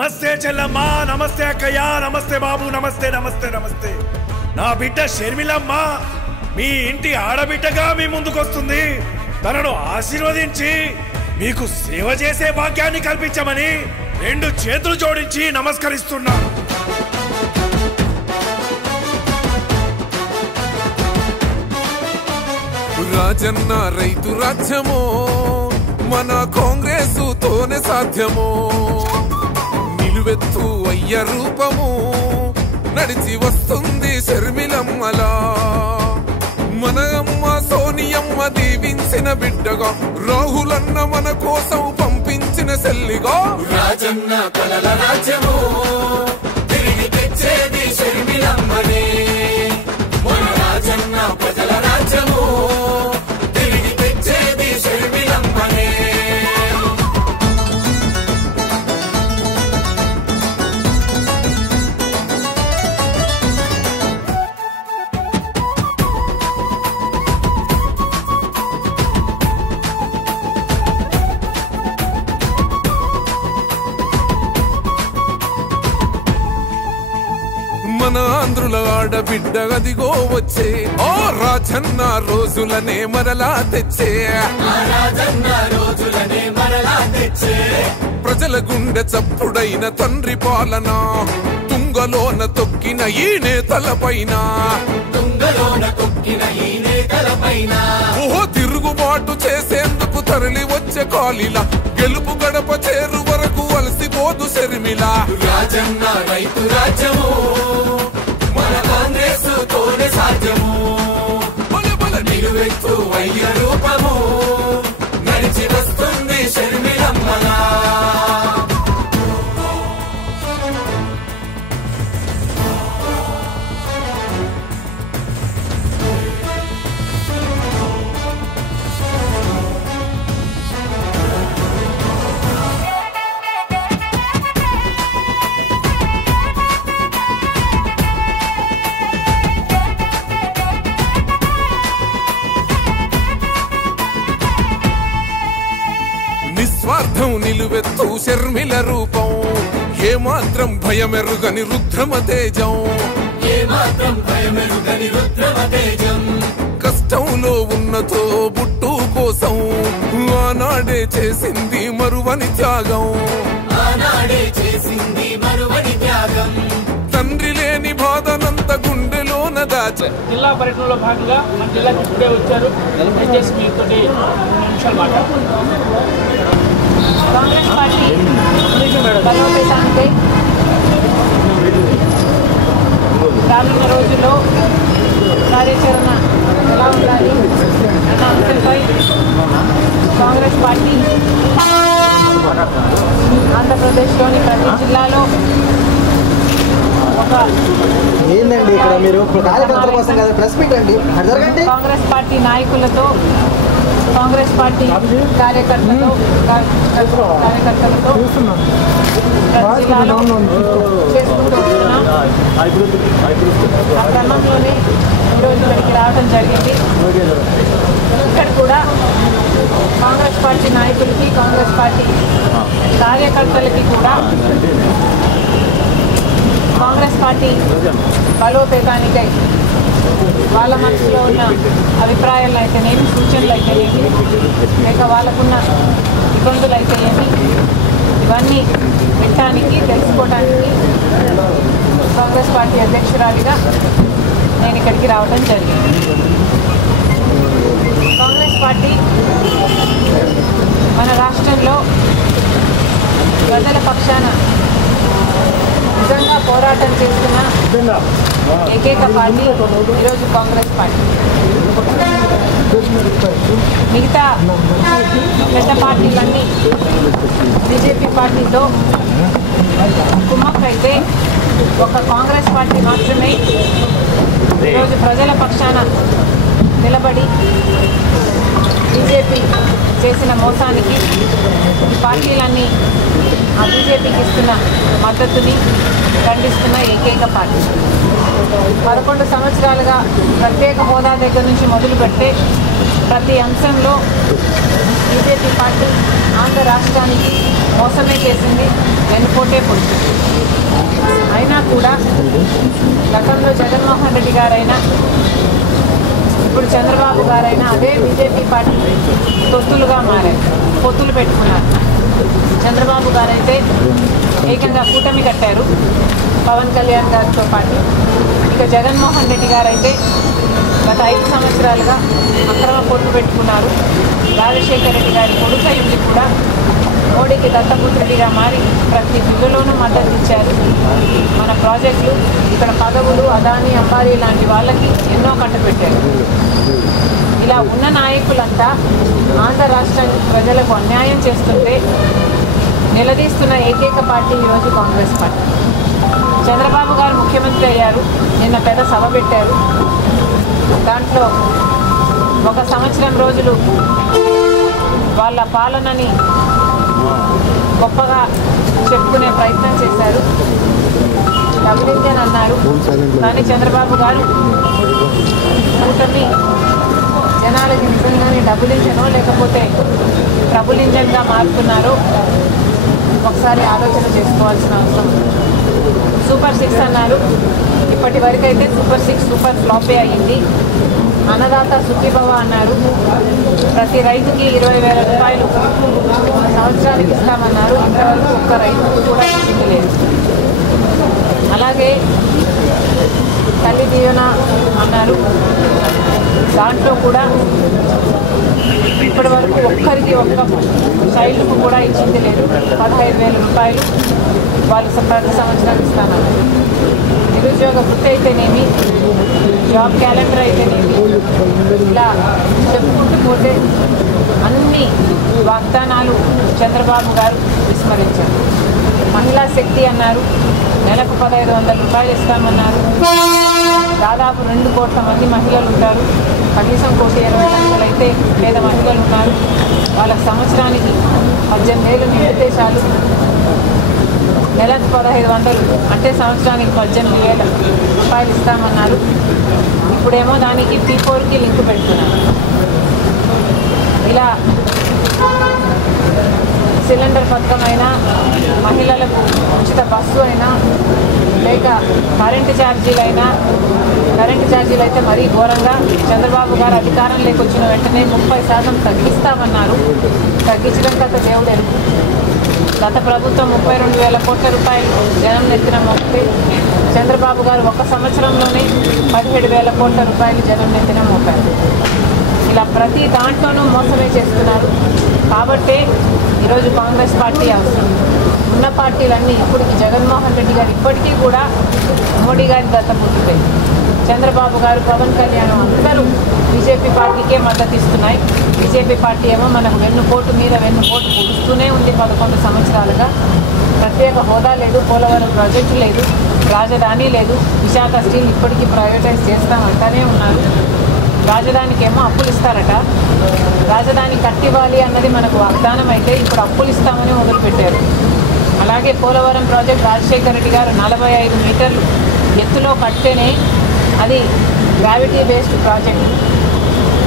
నమస్తే చెల్లమ్మ, నమస్తే అక్కయ్య, నమస్తే బాబు, నమస్తే నమస్తే నమస్తే. నా బిడ్డ షర్మిలమ్మ మీ ఇంటి ఆడబిడ్డగా మీ ముందుకొస్తుంది. తనను ఆశీర్వదించి మీకు సేవ చేసే భాగ్యాన్ని కల్పించమని 2 చేతులు జోడించి నమస్కరిస్తున్నా. రాజన్న రైతు రాజ్యమో మన కాంగ్రెస్ తోనే సాధ్యమో. నిలువెత్తు అయ్య రూపము నడిచి వస్తుంది షర్మిలమ్మలా. మన అమ్మ సోనియమ్మ దీవించిన బిడ్డగా, రాహులన్న మన కోసం పంపించిన చెల్లిగా. రాజన్న కలల రాజ్యము తిరిగి తెచ్చేది షర్మిలమ్మనే. మన రాజన్న ప్రజల రాజ్యము తిరిగి తెచ్చేది షర్మిలమ్మనే. మన ఆంధ్రుల ఆడబిడ్డ అదిగో వచ్చే, ఓ రాజన్న రోజులనే మరలా తెచ్చే. ప్రజల గుండె చప్పుడైన తండ్రి పాలన, తుంగలోన తొక్కిన ఈ నేతలపైన. ఓహో తిరుగుబాటు చేసేందుకు తరలి వచ్చే కాలిలా, గెలుపు గడప చేరు వరకు అలసిపోదు షర్మిల. రాజన్న రైతు రాజ్యము మన కాంగ్రెస్ తోనే సాధ్యము. నిలువెత్తు అయ్య రూపము నడిచి వస్తుంది షర్మిలమ్మలా. నిస్వార్థం నిలువెత్తు షర్మిల రూపం, ఏమాత్రం భయమెరుగని రుద్రమ తేజం. కష్టంలో ఉన్నతో బుట్టు కోసం ఆనాడే చేసింది మరువని త్యాగం. తండ్రి లేని బాధనంత గుండెలోన దాచ. జిల్లా పర్యటనలో భాగంగా మన జిల్లాకి ఇప్పుడే వచ్చారు. దయచేసి మీతో 2 నిమిషాలు కాంగ్రెస్ పార్టీ బలోపేతానికి రానున్న రోజుల్లో కార్యాచరణ ఎలా ఉండాలి అన్న అంశంపై కాంగ్రెస్ పార్టీ ఆంధ్రప్రదేశ్లోని ప్రతి జిల్లాలో ఏందండి ఇక్కడ మీరు కార్యకర్తల కోసం కదా ప్రెస్ మీట్ అండి, జరగండి. కాంగ్రెస్ పార్టీ నాయకులతో, కాంగ్రెస్ పార్టీ కార్యకర్తలతో జిల్లాలో చేసుకుంటూ వస్తున్నాం. ఆ క్రమంలోనే ఈరోజు ఇక్కడికి రావడం జరిగింది. ఇక్కడ కూడా కాంగ్రెస్ పార్టీ నాయకులకి, కాంగ్రెస్ పార్టీ కార్యకర్తలకి కూడా కాంగ్రెస్ పార్టీ బలోపేతానికై వాళ్ళ మనసులో ఉన్న అభిప్రాయాలు అయితేనేమి, సూచనలు అయితేనేమి, లేక వాళ్ళకున్న ఇబ్బందులు అయితేనేమి, ఇవన్నీ వినటానికి, తెలుసుకోవడానికి కాంగ్రెస్ పార్టీ అధ్యక్షురాలిగా నేను ఇక్కడికి రావడం జరిగింది. కాంగ్రెస్ పార్టీ మన రాష్ట్రంలో ప్రజల పక్షాన నిజంగా పోరాటం చేస్తున్న ఏకైక పార్టీ ఈరోజు కాంగ్రెస్ పార్టీ. మిగతా పెద్ద పార్టీలన్నీ బీజేపీ పార్టీతో కుమ్మక్కైతే ఒక కాంగ్రెస్ పార్టీ మాత్రమే ఈరోజు ప్రజల పక్షాన నిలబడి బీజేపీ చేసిన మోసానికి ఈ పార్టీలన్నీ ఆ బీజేపీకి ఇస్తున్న మద్దతుని ఖండిస్తున్న ఏకైక పార్టీ. 11 సంవత్సరాలుగా ప్రత్యేక హోదా దగ్గర నుంచి మొదలుపెట్టే ప్రతి అంశంలో బీజేపీ పార్టీ ఆంధ్ర రాష్ట్రానికి మోసమే చేసింది, వెనుకోటే పొడిచింది. అయినా కూడా గతంలో జగన్మోహన్ రెడ్డి గారైనా ఇప్పుడు చంద్రబాబు గారైనా అదే బీజేపీ పార్టీ తొత్తులుగా మారారు, పొత్తులు పెట్టుకున్నారు. చంద్రబాబు గారైతే ఏకంగా కూటమి కట్టారు పవన్ కళ్యాణ్ గారితో పాటు. ఇక జగన్మోహన్ రెడ్డి గారైతే గత 5 సంవత్సరాలుగా అక్రమ పొత్తు పెట్టుకున్నారు. రాజశేఖర రెడ్డి గారి కొడుకై ఉండి కూడా మోడీకి దత్తపుత్రుడిగా మారి ప్రతి బిల్లులోనూ మద్దతు ఇచ్చారు. మన ప్రాజెక్టులు, ఇక్కడ పదవులు, అదానీ, అంబానీ లాంటి వాళ్ళకి ఎన్నో కట్టబెట్టారు. ఇలా ఉన్న నాయకులంతా ఆంధ్ర రాష్ట్ర ప్రజలకు అన్యాయం చేస్తుంటే నిలదీస్తున్న ఏకైక పార్టీ ఈరోజు కాంగ్రెస్ పార్టీ. చంద్రబాబు గారు ముఖ్యమంత్రి అయ్యారు, నిన్న పెద్ద సభ పెట్టారు. దాంట్లో 1 సంవత్సరం రోజులు వాళ్ళ పాలనని గొప్పగా చెప్పుకునే ప్రయత్నం చేశారు. డబుల్ ఇంజన్ అన్నారు. కానీ చంద్రబాబు గారు కూటమి జనాలకి నిజంగానే డబుల్ ఇంజనో లేకపోతే ట్రబుల్ ఇంజన్గా మారుతున్నారో ఒకసారి ఆలోచన చేసుకోవాల్సిన అవసరం. సూపర్ 6 అన్నారు. ఇప్పటి వరకు అయితే సూపర్ 6 సూపర్ ఫ్లాపే అయ్యింది. అన్నదాత సుఖీభవ అన్నారు. ప్రతి రైతుకి 20,000 రూపాయలు సంవత్సరానికి ఇస్తామన్నారు. ఇంతవరకు ఒక్క రైతుకు కూడా ఇచ్చింది లేదు. అలాగే తల్లి దీవెన అన్నారు. దాంట్లో కూడా ఇప్పటి వరకు ఒక్కరికి ఒక్క చైల్డ్కు కూడా ఇచ్చింది లేదు. 15,000 రూపాయలు వాళ్ళు ప్రతి సంవత్సరం ఇస్తానన్నారు. నిరుద్యోగ వృత్తి అయితేనేమి, జాబ్ క్యాలెండర్ అయితేనేమి, ఇలా చెప్పుకుంటూ పోతే అన్ని వాగ్దానాలు చంద్రబాబు గారు విస్మరించారు. మహిళా శక్తి అన్నారు. నెలకు 1,500 రూపాయలు ఇస్తామన్నారు. దాదాపు 2 కోట్ల మంది మహిళలు ఉంటారు. కనీసం 1,20,00,000 అయితే పేద మహిళలు ఉన్నారు. వాళ్ళకి సంవత్సరానికి 18,000 నిండితే చాలు. నెలకు 1,500 అంటే సంవత్సరానికి 18,000 రూపాయలు ఇస్తామన్నారు. ఇప్పుడేమో దానికి P4కి లింక్ పెడుతున్నారు. ఇలా సిలిండర్ పథకం అయినా, మహిళలకు ఉచిత బస్సు అయినా, లేక కరెంటు ఛార్జీలైనా, కరెంటు ఛార్జీలు అయితే మరీ ఘోరంగా చంద్రబాబు గారు అధికారంలోకి వచ్చిన వెంటనే 30% తగ్గిస్తామన్నారు. తగ్గించడం గత దేవుడు ఎరుపు. గత ప్రభుత్వం 32,000 కోట్ల రూపాయలు జనం నెత్తిన మోపితే చంద్రబాబు గారు 1 సంవత్సరంలోనే 17,000 కోట్ల రూపాయలు జనం నెత్తిన మోపారు. ఇలా ప్రతి దాంట్లోనూ మోసమే చేస్తున్నారు. కాబట్టే ఈరోజు కాంగ్రెస్ పార్టీ అవసరం. ఉన్న పార్టీలన్నీ ఇప్పటికి జగన్మోహన్ రెడ్డి గారు ఇప్పటికీ కూడా మోడీ గారి దత్తపుత్రుడే. చంద్రబాబు గారు, పవన్ కళ్యాణ్ అందరూ బీజేపీ పార్టీకే మద్దతు ఇస్తున్నాయి. బీజేపీ పార్టీ ఏమో మనకు వెన్నుపోటు మీద వెన్నుపోటు పొడుస్తూనే ఉంది 11 సంవత్సరాలుగా. ప్రత్యేక హోదా లేదు, పోలవరం ప్రాజెక్టు లేదు, రాజధాని లేదు, విశాఖ స్టీల్ ఇప్పటికీ ప్రైవేటైజ్ చేస్తామంటానే ఉన్నారు. రాజధానికేమో అప్పులు ఇస్తారట. రాజధాని కట్టివ్వాలి అన్నది మనకు వాగ్దానం అయితే ఇప్పుడు అప్పులు ఇస్తామని మొదలుపెట్టారు. అలాగే పోలవరం ప్రాజెక్ట్ రాజశేఖర రెడ్డి గారు 45 మీటర్లు ఎత్తులో కట్టేనే అది గ్రావిటీ బేస్డ్ ప్రాజెక్టు.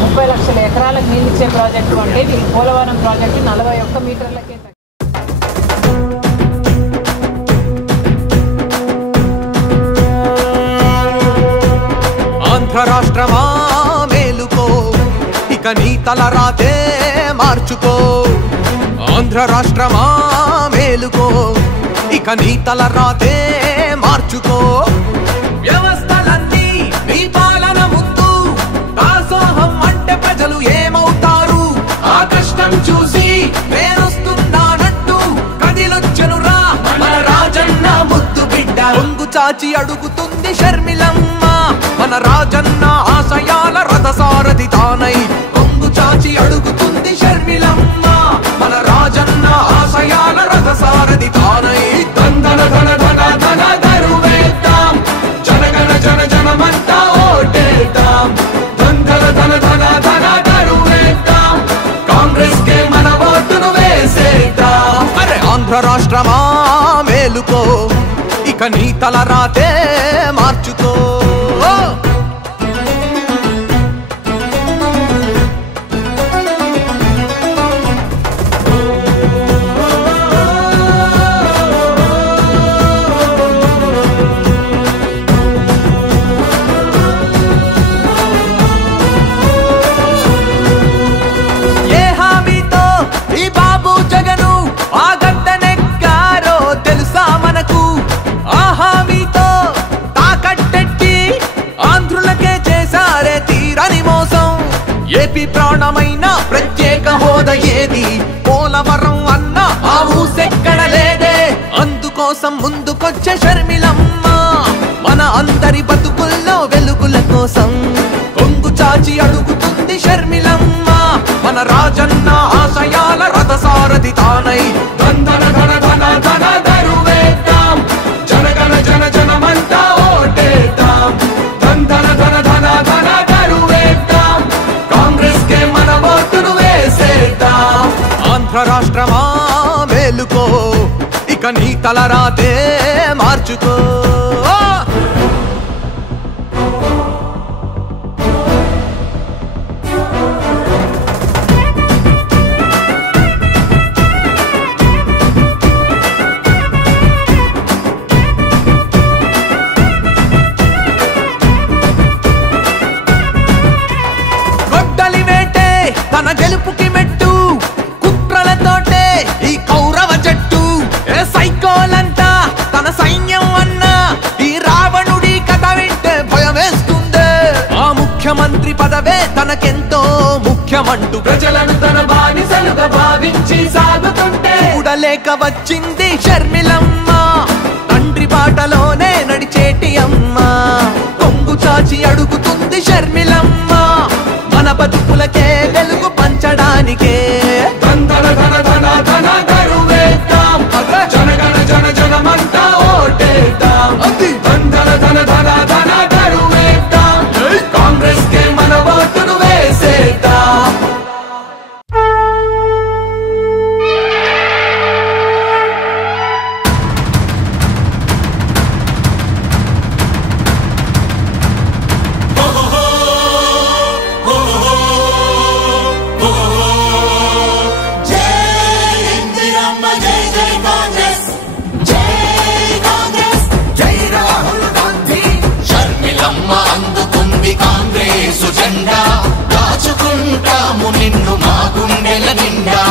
30 లక్షల ఎకరాలకు నీళ్ళు ఇచ్చే ప్రాజెక్టు అంటే వీరి పోలవరం ప్రాజెక్టు 41 మీటర్లకే. ఆంధ్ర రాష్ట్రమా మేలుకో, ఇక నీ తల రాతే మార్చుకో. ఆంధ్ర రాష్ట్రమా మేలుకో, ఇక నీ తల రాతే మార్చుకో. వ్యవస్థలన్నీ నీ పాలన ముందు దాసోహం అంటే ప్రజలు ఏమవుతారు? ఆ కష్టం చూసి నేనొస్తున్నానంటూ కదిలొచ్చెనురా మన రాజన్న ముద్దు బిడ్డ. పొంగు చాచి అడుగుతుంది షర్మిలమ్మ, మన రాజన్న ఆశయాల రథసారథి తానై. పొంగు చాచి అడుగుతుంది షర్మిలమ్మ, మన రాజన్న ఆశయాల రథసారథి తానై. దందన ధన ధన ధన దరువేద్దాం, జనగణ జన జనమంతా ఓటేద్దాం. దందన ధన ధన ధన దరువేద్దాం, కాంగ్రెస్ కే మన ఓటును వేసేద్దాం. అరే ఆంధ్ర రాష్ట్రమా మేలుకో, ఇక నీ తల రాతే మార్చుకో. ఏపీ ప్రాణమైన ప్రత్యేక హోదా ఏది పోలవరం అన్న ఆ ఊసెక్కడ లేదే అందుకోసం ముందుకొచ్చే షర్మిలమ్మ మన అందరి బతుకుల్లో వెలుగుల కోసం కొంగు చాచి అడుగుతుంది షర్మిలమ్మ మన రాజన్న ఆశయాల రథసారథి తానై ధన ధన ధన ధన దరువేద్దాం జనగణ జన జనమంతా ఓటేద్దాం ధన ధన ధన ధన దరువేద్దాం కాంగ్రెస్ కే మన ఓటును వేసేద్దాం ఆంధ్ర రాష్ట్రమా మేలుకో ఇక నీ తలరాతే మార్చుకో తన గెలుపుకి మెట్టు కుట్రలతోటే ఈ కౌరవ జట్టు సైకోలంతా తన సైన్యం అన్న ఈ రావణుడి కథ వింటే భయం వేస్తుందే ఆ ముఖ్యమంత్రి పదవే తనకెంతో ముఖ్యమంటూ ప్రజలను తన బానిసలుగా భావించి సాగుతుంటే చూడలేక వచ్చింది షర్మిలమ్మ తండ్రి బాటలోనే నడిచేటి అమ్మ కొంగు చాచి అడుగుతుంది షర్మిలమ్మ మన బతుకులకే వెలుగు పంచడానికే ధన ధన ధన ధన దరువేద్దాం జనగణ జన జనమంతా ఓటేద్దాం ధన ధన ధన ధన దరువేద్దాం కాంగ్రెస్ కే మన ఓటును వేసేద్దాం దాచుకుంటాము నిన్ను మా గుండెల నిండా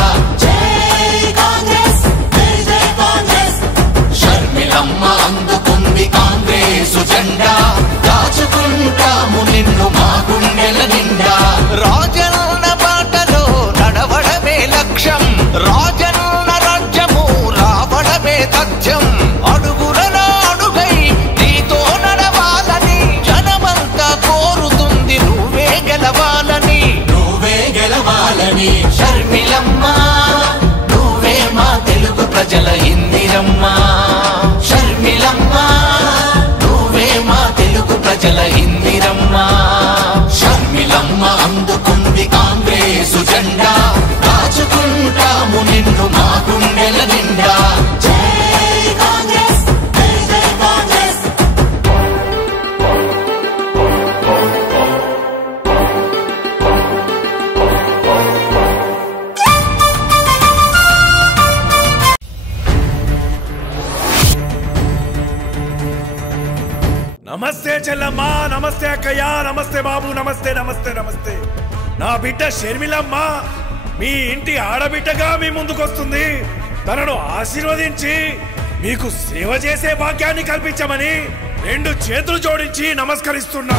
షర్మిలమ్మ అందుకుంది కాంగ్రెసు జెండా దాచుకుంటాము నిన్ను మా గుండెల నిండా రాజన్న బాటలో నడవడమే లక్ష్యం రాజన్న రాజ్యము రావడమే తథ్యం అడుగులలో అడుగై నీతో నడవాలని జనమంతా కోరుతుంది నువ్వే గెలవాలని షర్మిలమ్మ నువ్వే మా తెలుగు ప్రజల ఇందిరమ్మ షర్మిలమ్మ నువ్వే మా తెలుగు ప్రజల ఇందిరమ్మ షర్మిలమ్మ అందుకుంది కాంగ్రెసు జెండా దాచుకుంటాము నిన్ను మా గుండెల నిండా నమస్తే చెల్లమ్మా నమస్తే అక్కయ్య నమస్తే బాబు నమస్తే నమస్తే నమస్తే నా బిడ్డ షర్మిలమ్మ మీ ఇంటి ఆడబిడ్డగా మీ ముందుకొస్తుంది తనను ఆశీర్వదించి మీకు సేవ చేసే భాగ్యాన్ని కల్పించమని రెండు చేతులు జోడించి నమస్కరిస్తున్నా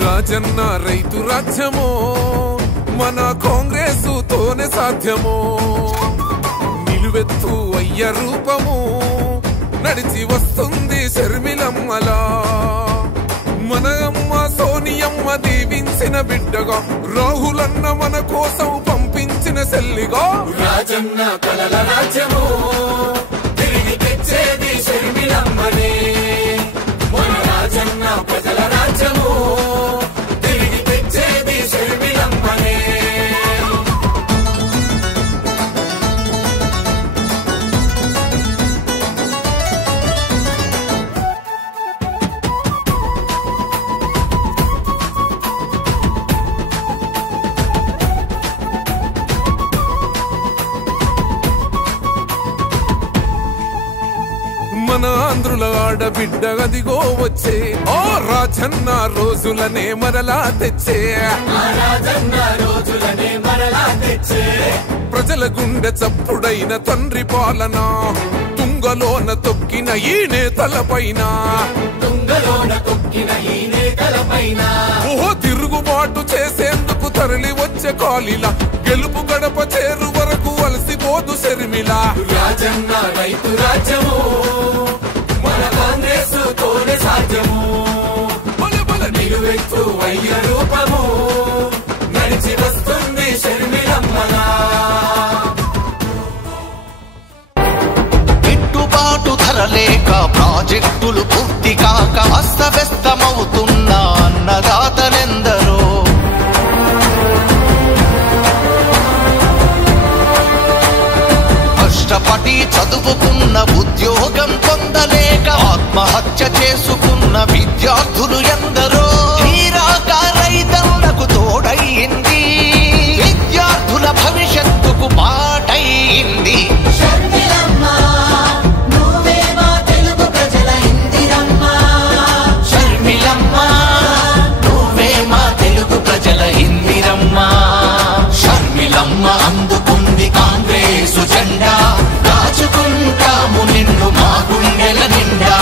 రాజన్న రైతు రాజ్యమో మన కాంగ్రెసు తోనే సాధ్యమో నిలువెత్తు అయ్య రూపము నడిచి వస్తుంది షర్మిలమ్మలా మన అమ్మ సోనియమ్మ దీవించిన బిడ్డగా రాహులన్న మన కోసం పంపించిన చెల్లిగా రాజన్న కలల రాజ్యము తిరిగి తెచ్చేది షర్మిలమ్మనే మన రాజన్న ప్రజల రాజ్యము తిరిగి తెచ్చేది షర్మిలమ్మనే మన ఆంధ్రుల ఆడబిడ్డ అదిగో వచ్చే ఓ రాజన్న రోజులనే మరలా తెచ్చే ప్రజల గుండె చప్పుడైన తండ్రి పాలన తుంగ తుంగలోన తొక్కిన ఈ నేతలపైన ఓహో తిరుగుబాటు చేసేందుకు తరలి వచ్చే కాలిలా గెలుపు గడప చేరు వరకు అలసిపోదు శర్మిల రాజన్న రైతు రాజ్యము మన కాంగ్రెస్ తోనే సాధ్యము నిలువెత్తు వయ్య రూపము నడిచి వస్తుంది షర్మిలమ్మలా గిట్టుబాటు ధర లేక ప్రాజెక్టులు పూర్తి కాక అస్తవ్యస్తమవుతున్న అన్నదాతలెందరో కష్టపడి చదువుకున్న ఉద్యోగం పొందలేక ఆత్మహత్య చేసుకున్న విద్యార్థులు ఎందరో తీరాక రైతన్నకు తోడయింది విద్యార్థుల భవిష్యత్తుకు బాటయింది షర్మిలమ్మ అందుకుంది కాంగ్రెసు జెండా దాచుకుంటాము నిన్ను మా గుండెల నిండా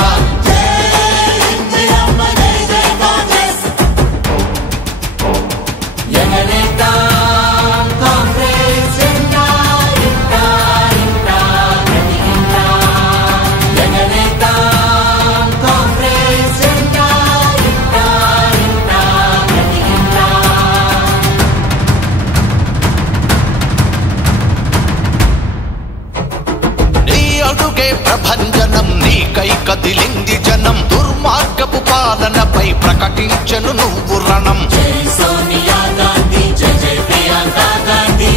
ప్రభంజనం నీకై కదిలింది జనం దుర్మార్గపు పాలనపై ప్రకటించను నువ్వు రణం జై సోనియా గాంధీ జై జై ప్రియాంక గాంధీ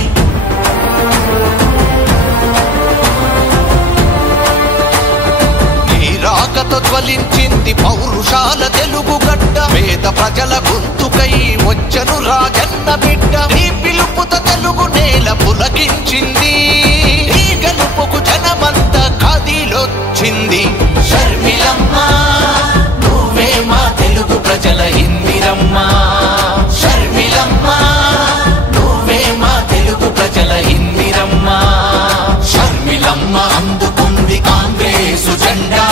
నీ రాకతో జ్వలించింది పౌరుషాల తెలుగు గడ్డ పేద ప్రజల గొంతుకై వచ్చను రాజన్న బిడ్డ నీ పిలుపుతో తెలుగు నేల పులకించింది నీ గెలుపుకు జనమంతా కదిలొచ్చింది షర్మిలమ్మ నువ్వే మా తెలుగు ప్రజల ఇందిరమ్మ షర్మిలమ్మ నువ్వే మా తెలుగు ప్రజల ఇందిరమ్మ షర్మిలమ్మ అందుకుంది కాంగ్రెసు జెండా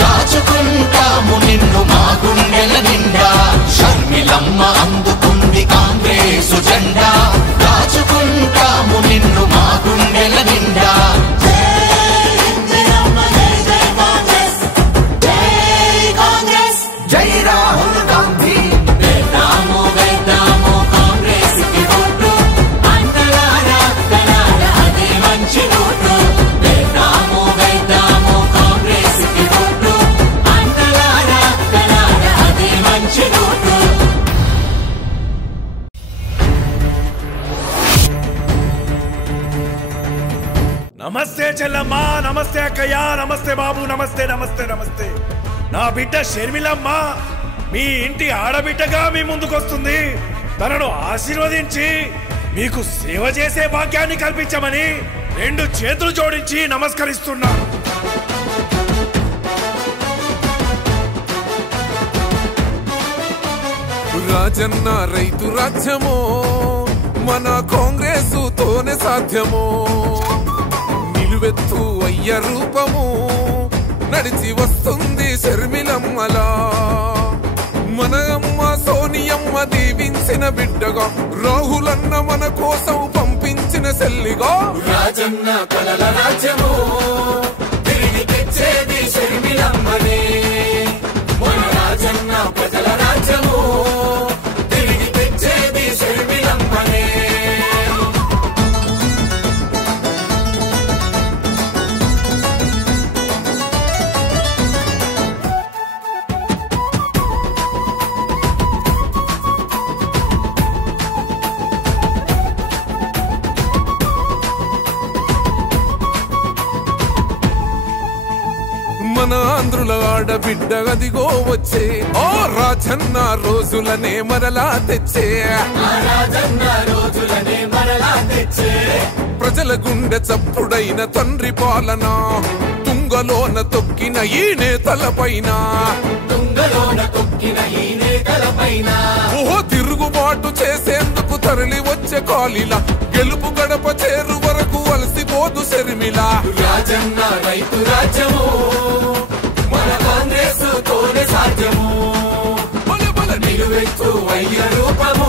దాచుకుంటాము నిన్ను మా గుండెల నిండా షర్మిలమ్మ అందుకుంది కాంగ్రెసు జెండా దాచుకుంటాము నిన్ను మా గుండెల నిండా జై రాహుల్ గాంధీ వేద్దాము వేద్దాము కాంగ్రెస్ కి ఓటు అంతలారా కలారా అదే మంచి ఓటు వేద్దాము వేద్దాము కాంగ్రెస్ కి ఓటు అంతలారా కలారా అదే మంచి ఓటు నమస్తే చెల్లమ్మ నమస్తే అక్కయ్య నమస్తే బాబు నమస్తే నమస్తే నమస్తే నా బిడ్డ షర్మిలమ్మ మీ ఇంటి ఆడబిడ్డగా మీ ముందుకొస్తుంది తనను ఆశీర్వదించి మీకు సేవ చేసే భాగ్యాన్ని కల్పించమని రెండు చేతులు జోడించి నమస్కరిస్తున్నాను రాజన్న రైతు రాజ్యము మన కాంగ్రెసు తోనే సాధ్యము నిలువెత్తు అయ్య రూపము నడిచి వస్తుంది షర్మిలమ్మలా మన అమ్మ సోనియమ్మ దీవించిన బిడ్డగా రాహులన్న మన కోసం పంపించిన సెల్లిగా రాజన్న కలల రాజ్యము తిరిగి తెచ్చేది షర్మిలమ్మనే మన రాజన్న ప్రజల రాజ్యము తిరిగి తెచ్చేది షర్మిలమ్మనే మన ఆంధ్రుల ఆడబిడ్డ అదిగో వచ్చే ఓ రాజన్న రోజులనే మరలా తెచ్చే ప్రజల గుండె చప్పుడైన తండ్రి పాలన తుంగలోన తొక్కిన ఈ నేతలపైన ఓహో తిరుగుబాటు చేసేందుకు తరలి వచ్చే కాలిలా గెలుపు గడప చేరు వరకు అలసిపో పోదు శర్మిల రాజన్న రైతు రాజ్యము మన కాంగ్రెస్ తోనే సాధ్యము నిలువెత్తు వైద్య రూపము